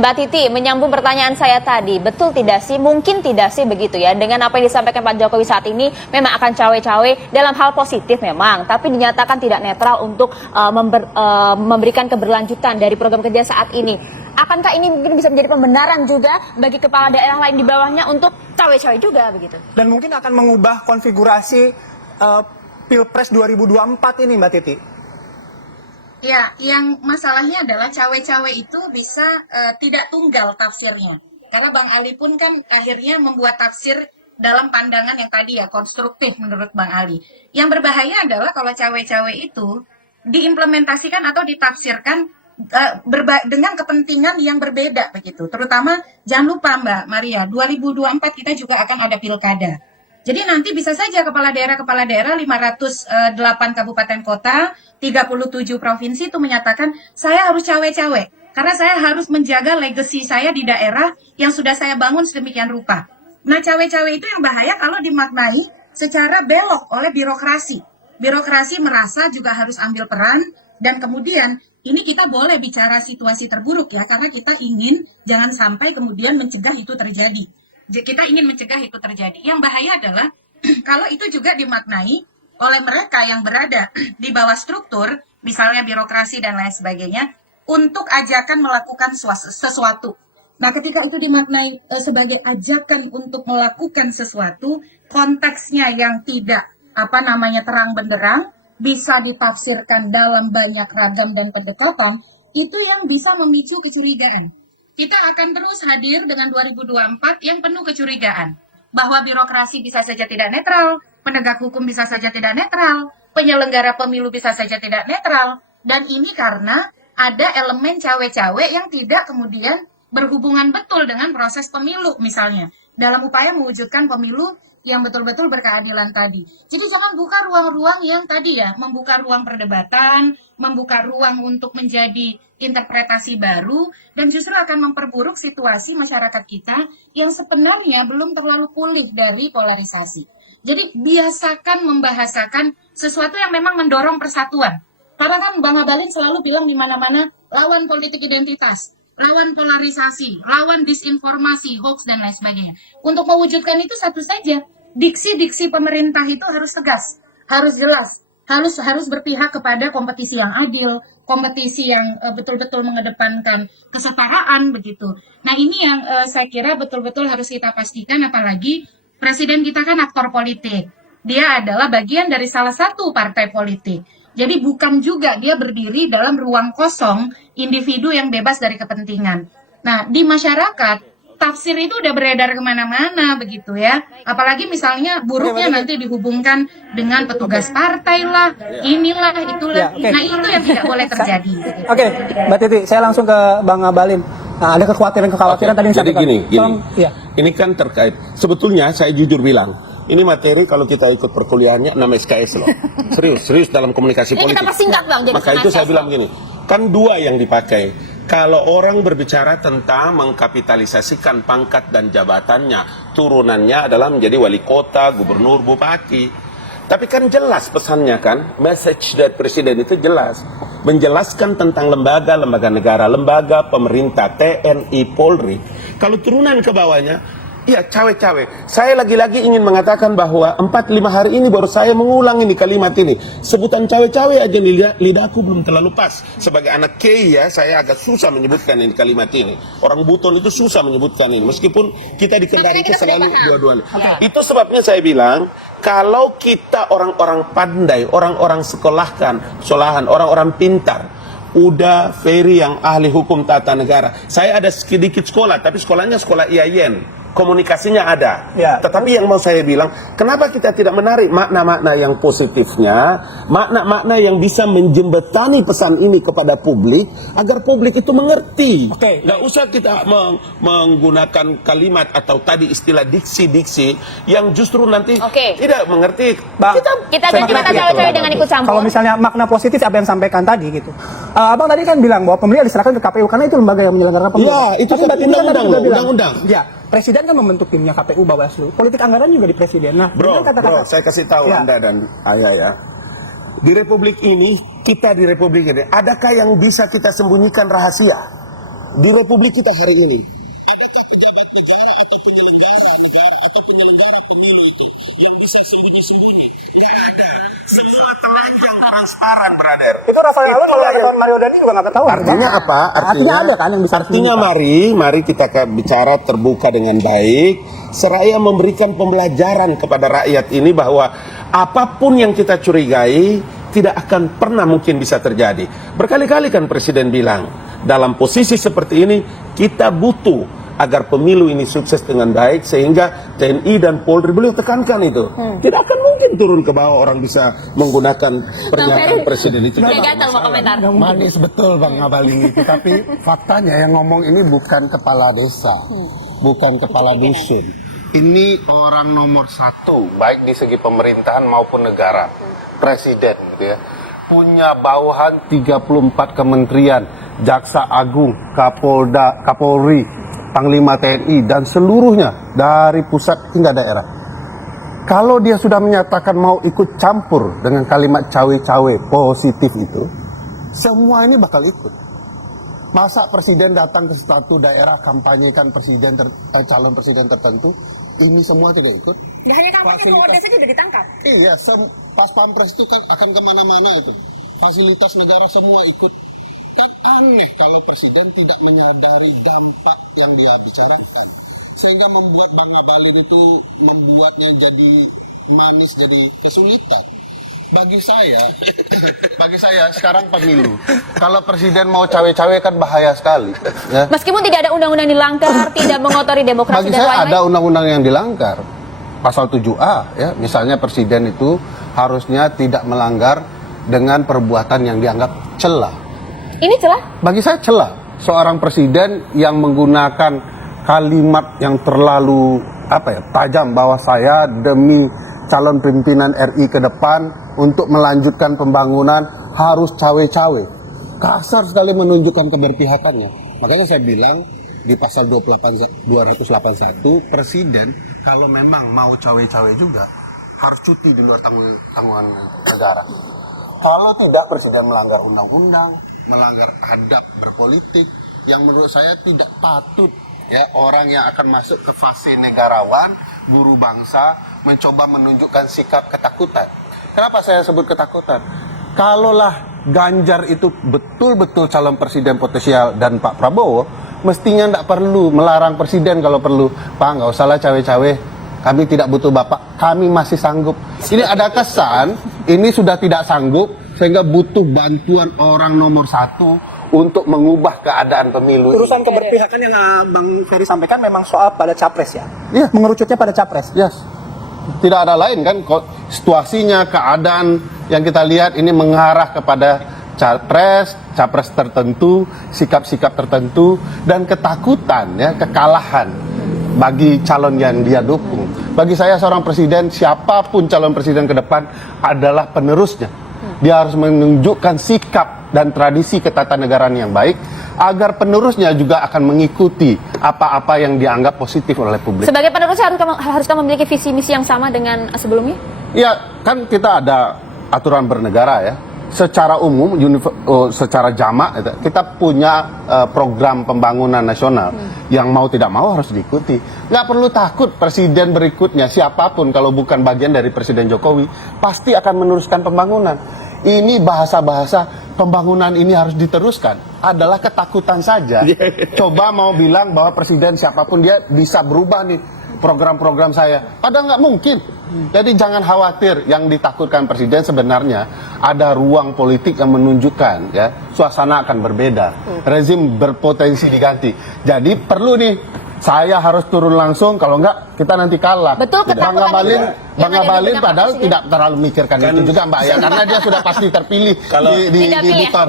Mbak Titi, menyambung pertanyaan saya tadi, betul tidak sih, mungkin tidak sih begitu ya, dengan apa yang disampaikan Pak Jokowi saat ini, memang akan cawe-cawe dalam hal positif memang, tapi dinyatakan tidak netral untuk memberikan keberlanjutan dari program kerja saat ini. Akankah ini mungkin bisa menjadi pembenaran juga bagi kepala daerah lain di bawahnya untuk cawe-cawe juga begitu? Dan mungkin akan mengubah konfigurasi Pilpres 2024 ini, Mbak Titi. Ya, yang masalahnya adalah cawe-cawe itu bisa tidak tunggal tafsirnya. Karena Bang Ali pun kan akhirnya membuat tafsir dalam pandangan yang tadi ya, konstruktif menurut Bang Ali. Yang berbahaya adalah kalau cawe-cawe itu diimplementasikan atau ditafsirkan dengan kepentingan yang berbeda begitu. Terutama jangan lupa Mbak Maria, 2024 kita juga akan ada pilkada. Jadi nanti bisa saja kepala daerah 508 kabupaten kota, 37 provinsi itu menyatakan saya harus cawe-cawe karena saya harus menjaga legasi saya di daerah yang sudah saya bangun sedemikian rupa. Nah, cawe-cawe itu yang bahaya kalau dimaknai secara belok oleh birokrasi. Birokrasi merasa juga harus ambil peran dan kemudian ini kita boleh bicara situasi terburuk ya karena kita ingin jangan sampai kemudian mencegah itu terjadi. Kita ingin mencegah itu terjadi. Yang bahaya adalah kalau itu juga dimaknai oleh mereka yang berada di bawah struktur, misalnya birokrasi dan lain sebagainya, untuk ajakan melakukan sesuatu. Nah, ketika itu dimaknai sebagai ajakan untuk melakukan sesuatu, konteksnya yang tidak terang benderang, bisa ditafsirkan dalam banyak ragam dan pendekatan, itu yang bisa memicu kecurigaan. Kita akan terus hadir dengan 2024 yang penuh kecurigaan. Bahwa birokrasi bisa saja tidak netral, penegak hukum bisa saja tidak netral, penyelenggara pemilu bisa saja tidak netral. Dan ini karena ada elemen cawe-cawe yang tidak kemudian berhubungan betul dengan proses pemilu misalnya. Dalam upaya mewujudkan pemilu yang betul-betul berkeadilan tadi. Jadi jangan buka ruang-ruang yang tadi ya, membuka ruang perdebatan, membuka ruang untuk menjadi interpretasi baru, dan justru akan memperburuk situasi masyarakat kita yang sebenarnya belum terlalu pulih dari polarisasi. Jadi biasakan membahasakan sesuatu yang memang mendorong persatuan. Karena kan Bang Abalin selalu bilang di mana-mana lawan politik identitas, lawan polarisasi, lawan disinformasi, hoax dan lain sebagainya. Untuk mewujudkan itu satu saja, diksi-diksi pemerintah itu harus tegas, harus jelas, harus berpihak kepada kompetisi yang adil, kompetisi yang betul-betul mengedepankan kesetaraan begitu. Nah, ini yang saya kira betul-betul harus kita pastikan, apalagi presiden kita kan aktor politik. Dia adalah bagian dari salah satu partai politik. Jadi bukan juga dia berdiri dalam ruang kosong individu yang bebas dari kepentingan. Nah, di masyarakat tafsir itu udah beredar kemana-mana begitu ya. Apalagi misalnya buruknya nanti dihubungkan dengan petugas partai lah, inilah, itulah. Nah, itu yang tidak boleh terjadi. Oke, Mbak Titi, saya langsung ke Bang Abalin. Nah, ada kekhawatiran tadi yang jadi gini. ya. Ini kan terkait, sebetulnya saya jujur bilang, ini materi kalau kita ikut perkuliahannya 6 SKS loh. Serius dalam komunikasi politik. Kita persingkat Bang, jadi maka itu saya bilang gini, kan dua yang dipakai. Kalau orang berbicara tentang mengkapitalisasikan pangkat dan jabatannya, turunannya adalah menjadi wali kota, gubernur, bupati. Tapi kan jelas pesannya kan, message dari presiden itu jelas. Menjelaskan tentang lembaga negara, lembaga pemerintah, TNI, Polri. Kalau turunan ke bawahnya, ya cawe-cawe. Saya lagi-lagi ingin mengatakan bahwa 4-5 hari ini baru saya mengulang ini kalimat ini. Sebutan cawe-cawe aja lidahku belum terlalu pas. Sebagai anak Kiai ya, saya agak susah menyebutkan ini kalimat ini. Orang Buton itu susah menyebutkan ini. Meskipun kita di Kendari itu selalu dua-duanya. Itu sebabnya saya bilang, kalau kita orang-orang pandai, orang-orang sekolahan, orang-orang pintar, udah Ferry yang ahli hukum tata negara. Saya ada sedikit sekolah, tapi sekolahnya sekolah IAIN. Komunikasinya ada, ya. Tetapi yang mau saya bilang, kenapa kita tidak menarik makna-makna yang positifnya, makna-makna yang bisa menjembatani pesan ini kepada publik, agar publik itu mengerti. Nggak usah kita menggunakan kalimat atau tadi istilah diksi-diksi yang justru nanti tidak mengerti. Bang, kita cawe-cawe dengan ikut campur. Kalau misalnya makna positif apa yang sampaikan tadi gitu, Abang tadi kan bilang bahwa pemilihan diserahkan ke KPU karena itu lembaga yang menyelenggarakan pemilu. Ya, itu kan undang-undang. Ya. Presiden kan membentuk timnya KPU, Bawaslu. Politik anggaran juga di presiden. Nah, bro, saya kasih tahu Anda dan Ayah ya. Di Republik ini, adakah yang bisa kita sembunyikan rahasia? di Republik kita hari ini. Yang bisa sembunyi-sembunyi. Semua telanjang transparan, brother. Itu rasanya lalu kalau ada Mario Dandi juga nggak ketahuan. Artinya apa? Artinya ada kan yang bisa. Artinya mari kita bicara terbuka dengan baik, seraya memberikan pembelajaran kepada rakyat ini bahwa apapun yang kita curigai tidak akan pernah mungkin bisa terjadi. Berkali-kali kan Presiden bilang, dalam posisi seperti ini kita butuh agar pemilu ini sukses dengan baik, sehingga TNI dan Polri, beliau tekankan itu. Tidak akan mungkin turun ke bawah orang bisa menggunakan pernyataan Presiden itu. Saya gatal mau komentar. Manis betul Bang Ngabalin itu, tapi faktanya yang ngomong ini bukan kepala desa, bukan kepala dusun. Ini orang nomor satu, baik di segi pemerintahan maupun negara, presiden, gitu ya. Punya bawahan 34 kementerian, Jaksa Agung, Kapolda, Kapolri, Panglima TNI, dan seluruhnya dari pusat hingga daerah. Kalau dia sudah menyatakan mau ikut campur dengan kalimat cawe-cawe positif itu, semua ini bakal ikut. Masa presiden datang ke suatu daerah kampanyekan calon presiden tertentu, ini semua tidak ikut? Nggak hanya kampanye, Polres saja juga ditangkap. Iya, pas pampres itu kan akan kemana-mana itu. Fasilitas negara semua ikut. Kan aneh kalau presiden tidak menyadari dampak yang dia bicarakan. Sehingga membuat Bang Ngabalin itu membuatnya jadi manis, jadi kesulitan. Bagi saya sekarang pemilu. Kalau presiden mau cawe-cawe kan bahaya sekali. Ya. Meskipun tidak ada undang-undang dilanggar, tidak mengotori demokrasi Bagi dan saya lain-lain. ada undang-undang yang dilanggar. Pasal 7A, ya, misalnya presiden itu harusnya tidak melanggar dengan perbuatan yang dianggap celah. Ini celah. Bagi saya celah. Seorang presiden yang menggunakan kalimat yang terlalu tajam bahwa saya demi calon pimpinan RI ke depan untuk melanjutkan pembangunan harus cawe-cawe. Kasar sekali menunjukkan keberpihakannya. Makanya saya bilang di pasal 281 presiden kalau memang mau cawe-cawe juga harus cuti di luar tanggungan negara. Kalau tidak presiden melanggar undang-undang, melanggar adab berpolitik yang menurut saya tidak patut, ya, orang yang akan masuk ke fase negarawan, guru bangsa, mencoba menunjukkan sikap ketakutan. Kenapa saya sebut ketakutan? Kalaulah Ganjar itu betul-betul calon presiden potensial dan Pak Prabowo, mestinya tidak perlu melarang presiden kalau perlu. Pak, nggak usah lah cawe-cawe, kami tidak butuh Bapak, kami masih sanggup. Ini ada kesan, ini sudah tidak sanggup, sehingga butuh bantuan orang nomor satu untuk mengubah keadaan pemilu. Urusan keberpihakan yang Bang Ferry sampaikan memang soal pada capres ya. Iya. Mengerucutnya pada capres. Yes. Tidak ada lain kan, situasinya, keadaan yang kita lihat ini mengarah kepada capres tertentu, sikap-sikap tertentu, dan ketakutan, ya, kekalahan bagi calon yang dia dukung. Bagi saya seorang presiden, siapapun calon presiden ke depan adalah penerusnya. Dia harus menunjukkan sikap dan tradisi ketatanegaraan yang baik agar penerusnya juga akan mengikuti apa-apa yang dianggap positif oleh publik. Sebagai penerusnya haruskah memiliki visi misi yang sama dengan sebelumnya? Ya, kan kita ada aturan bernegara ya. Secara umum, secara jamak, kita punya program pembangunan nasional yang mau tidak mau harus diikuti. Nggak perlu takut presiden berikutnya, siapapun kalau bukan bagian dari Presiden Jokowi, pasti akan meneruskan pembangunan. Ini bahasa-bahasa pembangunan ini harus diteruskan adalah ketakutan saja. Coba mau bilang bahwa presiden siapapun dia bisa berubah nih program-program saya. Padahal nggak mungkin. Jadi jangan khawatir, yang ditakutkan presiden sebenarnya ada ruang politik yang menunjukkan ya suasana akan berbeda. Rezim berpotensi diganti. Jadi perlu nih saya harus turun langsung, kalau enggak kita nanti kalah. Betul, Bang Ngabalin padahal tidak terlalu mikirkan itu juga Mbak ya, karena dia sudah pasti terpilih di Tidak pilih. Buton.